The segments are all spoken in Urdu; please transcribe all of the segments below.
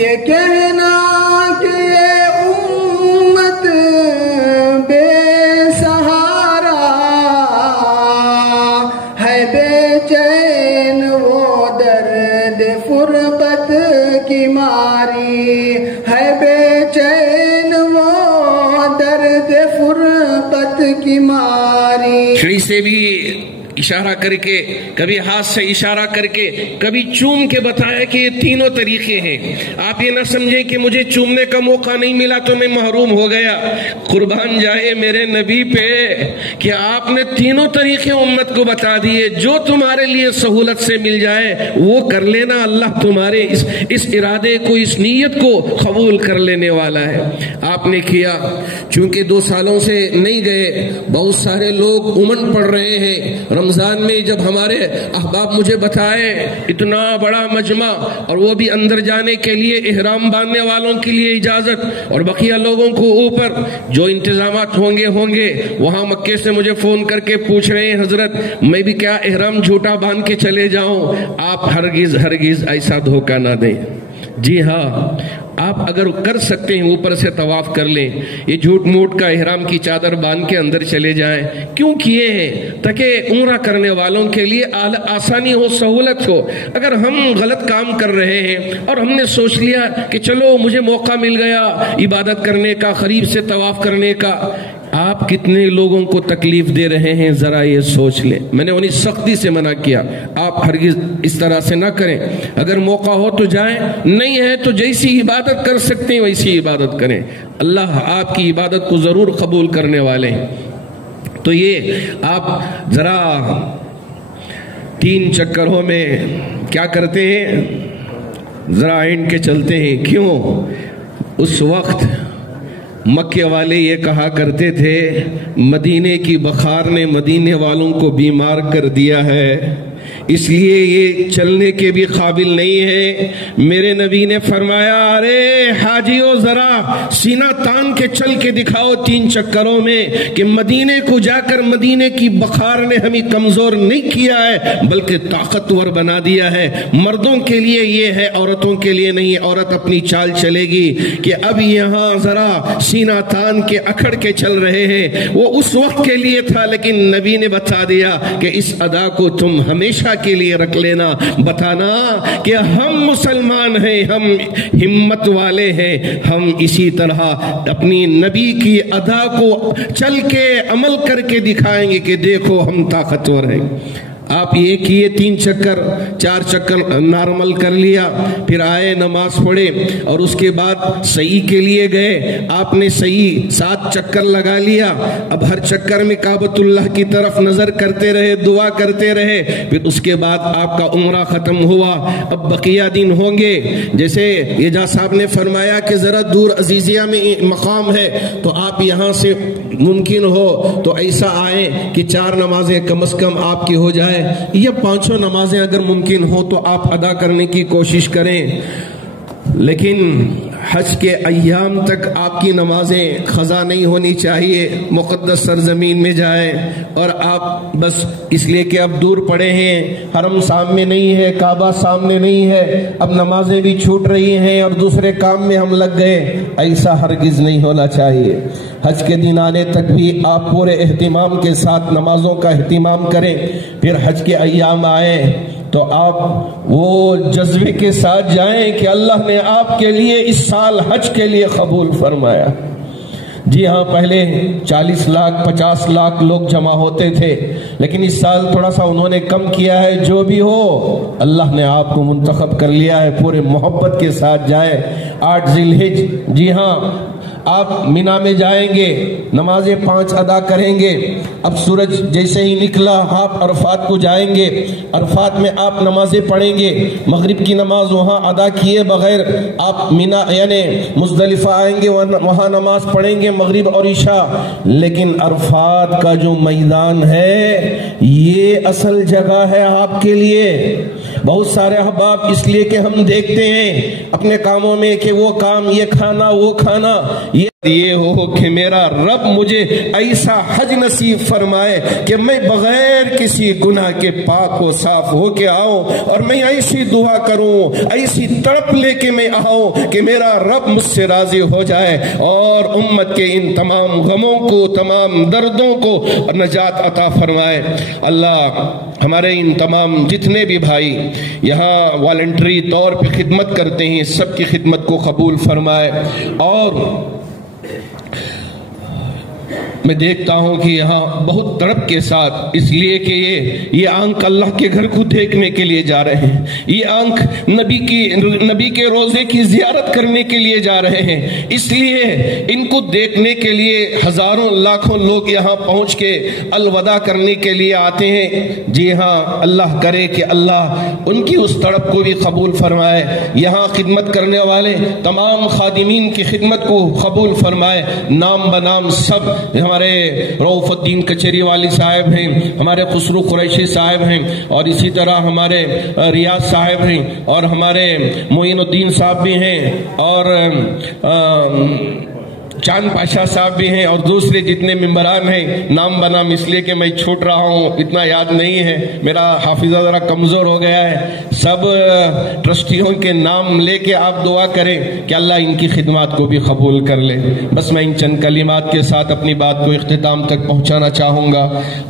یہ کہنا کہ یہ امت بے سہارا ہے، بے چین وہ درد فرقت کی ماری ہے، بے چین وہ درد فرقت کی ماری. چھڑی سے بھی اشارہ کر کے، کبھی ہاتھ سے اشارہ کر کے، کبھی چوم کے بتایا کہ یہ تینوں طریقے ہیں. آپ یہ نہ سمجھیں کہ مجھے چومنے کا موقع نہیں ملا تو میں محروم ہو گیا. قربان جائے میرے نبی پہ کہ آپ نے تینوں طریقے امت کو بتا دیے. جو تمہارے لیے سہولت سے مل جائے وہ کر لینا. اللہ تمہارے اس ارادے کو، اس نیت کو قبول کر لینے والا ہے. آپ نے کیا. چونکہ 2 سالوں سے نہیں گئے، بہت سارے لوگ امن پڑ رہے ہیں. رمضان میں جب ہمارے احباب مجھے بتائے اتنا بڑا مجمع، اور وہ بھی اندر جانے کے لیے احرام باندھنے والوں کے لیے اجازت، اور بقیہ لوگوں کو اوپر جو انتظامات ہوں گے وہاں مکے سے مجھے فون کر کے پوچھ رہے ہیں حضرت میں بھی کیا احرام جھوٹا باندھ کے چلے جاؤں؟ آپ ہرگز ایسا دھوکہ نہ دیں. جی ہاں، آپ اگر کر سکتے ہیں اوپر سے طواف کر لیں. یہ جھوٹ موٹ کا احرام کی چادر باندھ کے اندر چلے جائیں. کیوں کیے ہیں؟ تاکہ عمرہ کرنے والوں کے لیے آسانی ہو، سہولت ہو. اگر ہم غلط کام کر رہے ہیں اور ہم نے سوچ لیا کہ چلو مجھے موقع مل گیا عبادت کرنے کا، قریب سے طواف کرنے کا، آپ کتنے لوگوں کو تکلیف دے رہے ہیں ذرا یہ سوچ لیں. میں نے انہیں سختی سے منع کیا، آپ ہرگز اس طرح سے نہ کریں. اگر موقع ہو تو جائیں، نہیں ہے تو جیسی عبادت کر سکتے ہیں ویسی عبادت کریں. اللہ آپ کی عبادت کو ضرور قبول کرنے والے ہیں. تو یہ آپ ذرا 3 چکروں میں کیا کرتے ہیں، ذرا اینڈ کے چلتے ہیں. کیوں؟ اس وقت مکے والے یہ کہا کرتے تھے مدینے کی بخار نے مدینے والوں کو بیمار کر دیا ہے، اس لیے یہ چلنے کے بھی قابل نہیں ہے. میرے نبی نے فرمایا ارے حاجیوں ذرا سینہ تان کے چل کے دکھاؤ 3 چکروں میں کہ مدینے کو جا کر مدینے کی بخار نے ہمیں کمزور نہیں کیا ہے بلکہ طاقتور بنا دیا ہے. مردوں کے لیے یہ ہے، عورتوں کے لیے نہیں. عورت اپنی چال چلے گی کہ اب یہاں ذرا سینہ تان کے اکھڑ کے چل رہے ہیں. وہ اس وقت کے لیے تھا لیکن نبی نے بتا دیا کہ اس ادا کو تم ہمیشہ کے لیے رکھ لینا. بتانا کہ ہم مسلمان ہیں، ہم ہمت والے ہیں، ہم اسی طرح اپنی نبی کی ادا کو چل کے عمل کر کے دکھائیں گے کہ دیکھو ہم طاقتور ہیں. آپ یہ کیے 3 چکر 4 چکر نارمل کر لیا، پھر آئے نماز پڑھے اور اس کے بعد صحیح کے لیے گئے. آپ نے صحیح 7 چکر لگا لیا. اب ہر چکر میں کعبۃ اللہ کی طرف نظر کرتے رہے، دعا کرتے رہے. پھر اس کے بعد آپ کا عمرہ ختم ہوا. اب بقیہ دن ہوں گے. جیسے یجا صاحب نے فرمایا کہ ذرا دور عزیزیہ میں مقام ہے تو آپ یہاں سے ممکن ہو تو ایسا آئیں کہ 4 نمازیں کم از کم آپ کی ہو جائے، یا 5 نمازیں اگر ممکن ہو تو آپ ادا کرنے کی کوشش کریں. لیکن حج کے ایام تک آپ کی نمازیں قضا نہیں ہونی چاہیے. مقدس سرزمین میں جائیں اور آپ بس اس لیے کہ اب دور پڑے ہیں، حرم سامنے نہیں ہے، کعبہ سامنے نہیں ہے، اب نمازیں بھی چھوٹ رہی ہیں اور دوسرے کام میں ہم لگ گئے. ایسا ہرگز نہیں ہونا چاہیے. حج کے دن آنے تک بھی آپ پورے اہتمام کے ساتھ نمازوں کا اہتمام کریں. پھر حج کے ایام آئیں تو آپ وہ جذبے کے ساتھ جائیں کہ اللہ نے آپ کے لیے اس سال حج کے لیے قبول فرمایا. جی ہاں، پہلے 40 لاکھ 50 لاکھ لوگ جمع ہوتے تھے، لیکن اس سال تھوڑا سا انہوں نے کم کیا ہے. جو بھی ہو اللہ نے آپ کو منتخب کر لیا ہے. پورے محبت کے ساتھ جائیں. 8 ذی الحج، جی ہاں آپ مینا میں جائیں گے، نمازیں 5 ادا کریں گے. اب سورج جیسے ہی نکلا آپ عرفات کو جائیں گے. عرفات میں آپ نمازیں پڑھیں گے. مغرب کی نماز وہاں ادا کیے بغیر آپ مینا یعنی مزدلفہ آئیں گے، وہاں نماز پڑھیں گے مغرب اور عشاء. لیکن عرفات کا جو میدان ہے یہ اصل جگہ ہے آپ کے لیے. بہت سارے احباب اس لیے کہ ہم دیکھتے ہیں اپنے کاموں میں کہ وہ کام، یہ کھانا، وہ کھانا، یہ ہو کہ میرا رب مجھے ایسا حج نصیب فرمائے کہ میں بغیر کسی گناہ کے پاک و صاف ہو کے آؤں، اور میں ایسی دعا کروں، ایسی تڑپ لے کے میں آؤں کہ میرا رب مجھ سے راضی ہو جائے اور امت کے ان تمام غموں کو، تمام دردوں کو نجات عطا فرمائے۔ اللہ ہمارے ان تمام جتنے بھی بھائی یہاں والنٹری طور پہ خدمت کرتے ہیں، سب کی خدمت کو قبول فرمائے۔ اور میں دیکھتا ہوں کہ یہاں بہت تڑپ کے ساتھ، اس لیے کہ یہ آنکھ اللہ کے گھر کو دیکھنے کے لیے جا رہے ہیں، یہ آنکھ نبی کے روزے کی زیارت کرنے کے لیے جا رہے ہیں، اس لیے ان کو دیکھنے کے لیے ہزاروں لاکھوں لوگ یہاں پہنچ کے الوداع کرنے کے لیے آتے ہیں۔ جی ہاں، اللہ کرے کہ اللہ ان کی اس تڑپ کو بھی قبول فرمائے، یہاں خدمت کرنے والے تمام خادمین کی خدمت کو قبول فرمائے، نام بنام سب ہمارے رؤف الدین کچری والی صاحب ہیں، ہمارے خسرو قریشی صاحب ہیں، اور اسی طرح ہمارے ریاض صاحب ہیں، اور ہمارے معین الدین صاحب بھی ہیں، اور چاند پاشا صاحب بھی ہیں، اور دوسرے جتنے ممبران ہیں، نام بنام اس لیے کہ میں چھوٹ رہا ہوں، اتنا یاد نہیں ہے، میرا حافظہ ذرا کمزور ہو گیا ہے۔ سب ٹرسٹیوں کے نام لے کے آپ دعا کریں کہ اللہ ان کی خدمات کو بھی قبول کر لے۔ بس میں ان چند کلمات کے ساتھ اپنی بات کو اختتام تک پہنچانا چاہوں گا۔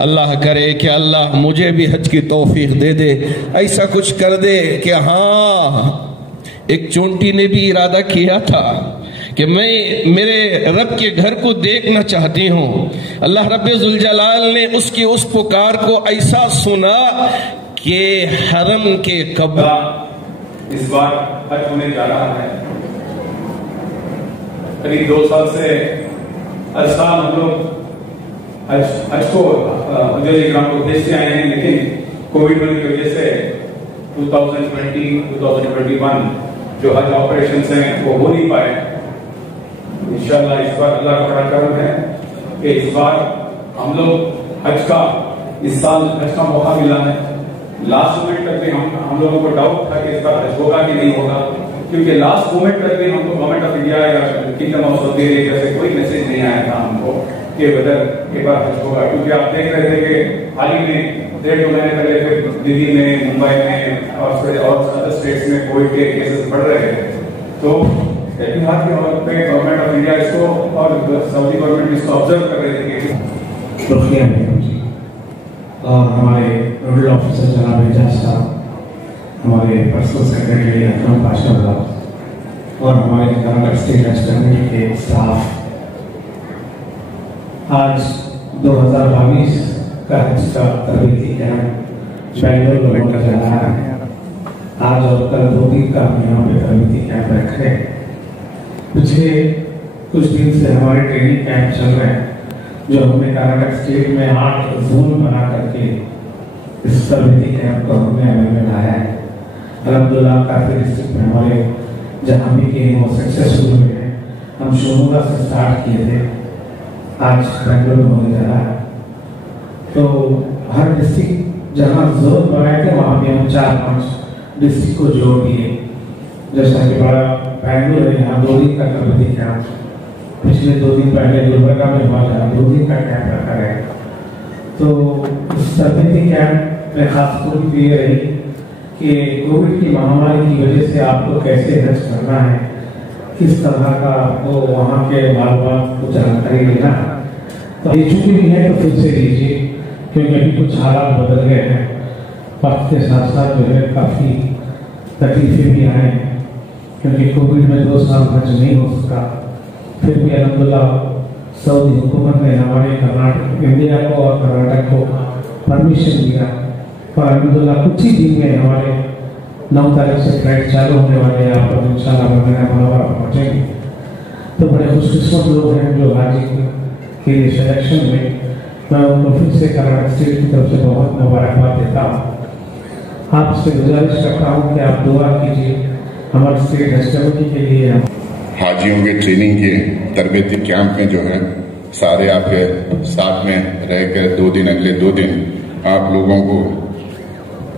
اللہ کرے کہ اللہ مجھے بھی حج کی توفیق دے دے، ایسا کچھ کر دے کہ ہاں، ایک چونٹی نے بھی ارادہ کیا تھا کہ میں میرے رب کے گھر کو دیکھنا چاہتی ہوں، اللہ رب ذوالجلال نے اس کی اس پکار کو ایسا سنا کہ حرم کے قبر اس بار حج ہونے جا رہا ہے۔ قریب 2 سال سے ہر سال ہم لوگ حج کو حجاج اکرام کو بھیجتے آئے ہیں، لیکن کووڈ کی وجہ سے 2020-2021 جو حج آپریشنز ہیں وہ ہو نہیں پائے۔ انشاءاللہ اس بار اللہ کا بڑا کرم ہے کہ اس بار ہم لوگ اس سال حج کا موقع ملا ہے۔ لاسٹ مومنٹ تک بھی ہم لوگوں کو ڈاؤٹ تھا کہ اس بار حج ہوگا کہ نہیں ہوگا، کیونکہ لاسٹ مومنٹ تک بھی ہم کو گورنمنٹ آف انڈیا یا کنگڈم آف سعودی عربیہ سے کوئی میسج نہیں آیا تھا ہم کو کہ ویدر یہ بار حج ہوگا، کیونکہ آپ دیکھ رہے تھے کہ حال ہی میں 1.5 مہینے پہلے دلی میں، ممبئی میں اور ادر اسٹیٹس میں کووڈ کے کیسز بڑھ رہے تھے، تو اتحاد کے وقت پہ گورنمنٹ آف انڈیا اس کو اور سعودی گورنمنٹ اس کو آبزرو کر رہے تھے کہ اور ہمارے نوڈل آفیسر جناب اعجاز صاحب، ہمارے پرسنل سیکرٹری اکرم پاشا صاحب، اور ہمارے کرناٹک اسٹیٹ حج کمیٹی کے اسٹاف، آج 2022 کا حج کا تربیتی کیمپ بنگلور میں ہونے جا رہا ہے۔ آج اور کل 2 دن کا ہم یہاں پہ تربیتی کیمپ رکھے۔ پچھلے کچھ دن سے ہمارے ٹریننگ کیمپ چل رہے ہیں، جو ہم نے کرناٹک اسٹیٹ میں 8 زون بنا کر کے اس تربیتی کیمپ کو ہم نے عمل میں لایا ہے۔ الحمدللہ کافی ڈسٹرکٹ میں ہمارے جہاں بھی کہ وہ سکسیسفل ہوئے ہیں۔ ہم شمولہ سے سٹارٹ کیے تھے، آج بنگلور میں ہونے جا رہا ہے۔ تو ہر ڈسٹرکٹ جہاں زون بنائے تھے وہاں پہ ہم 4-5 ڈسٹرکٹ کو جوڑ دیے، جیسا کہ بڑا بنگلور ہے، یہاں 2 دن کا تربیتی کیمپ، پچھلے 2 دن پہلے گلبرگہ میں ہوا جہاں 2 دن کا کیمپ رکھا گیا۔ تو اس تربیتی کیمپ میں خاص طور یہ رہی کہ کووڈ کی مہاماری کی وجہ سے آپ کو کیسے حج کرنا ہے، کس طرح کا آپ کو وہاں کے معلومات کو جانکاری لینا ہے۔ تو یہ چونکہ بھی ہے تو پھر سے لیجیے، کیونکہ ابھی کچھ حالات بدل گئے ہیں، وقت کے ساتھ ساتھ جو ہے کافی تکلیفیں بھی آئے ہیں، کیونکہ کووڈ میں 2 سال حج نہیں ہو سکا۔ پھر بھی الحمدللہ سعودی حکومت نے ہمارے کرناٹک انڈیا کو اور کرناٹک کو پرمیشن دیا، اور الحمدللہ کچھ ہی دن میں ہمارے 9 تاریخ سے فلائٹ چالو ہونے والے ہیں، آپ انشاءاللہ مدینہ منورہ پہنچیں گے۔ تو بڑے خوش قسمت لوگ ہیں جو حاجی کے لیے سلیکشن میں، میں ان کو پھر سے کرناٹک اسٹیٹ کی طرف سے بہت مبارکباد دیتا ہوں۔ آپ سے گزارش کرتا ہوں کہ آپ دعا کیجیے ہمارے اسٹیٹ حج کمیٹی کے لیے۔ حاجیوں کے ٹریننگ کے تربیتی کیمپ میں جو ہے سارے آپ کے ساتھ میں رہ کر 2 دن، اگلے 2 دن آپ لوگوں کو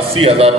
80,000